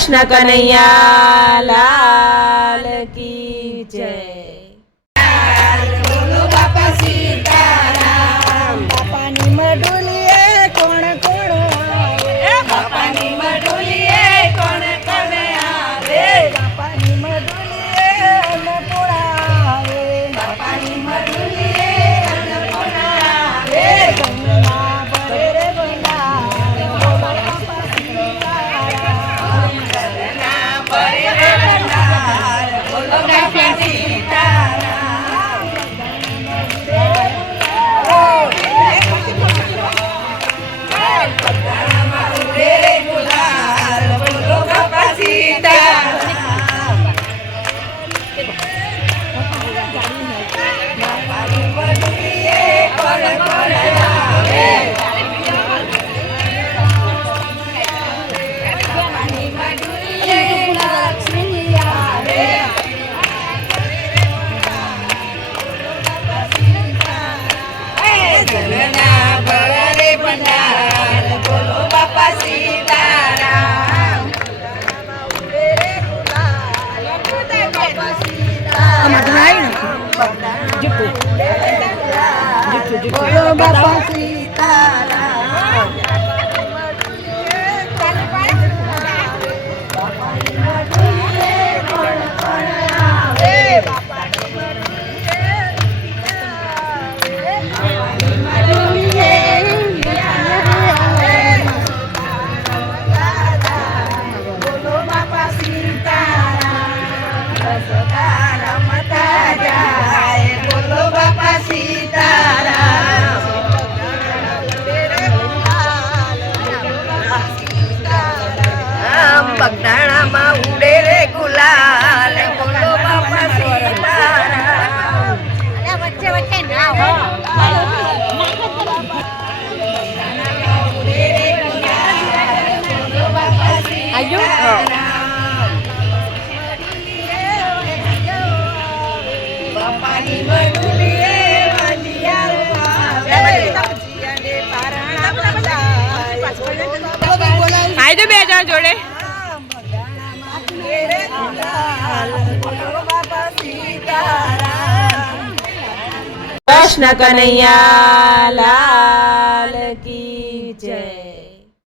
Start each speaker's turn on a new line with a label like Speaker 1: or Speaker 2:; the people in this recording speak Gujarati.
Speaker 1: Krishna Kanaiya Jitu. Jitu,
Speaker 2: jitu. Bolo Bapa Sitara. આવી ગયો આવી
Speaker 1: બે જણ જોડે કૃષ્ણ કનૈયા લાલ કી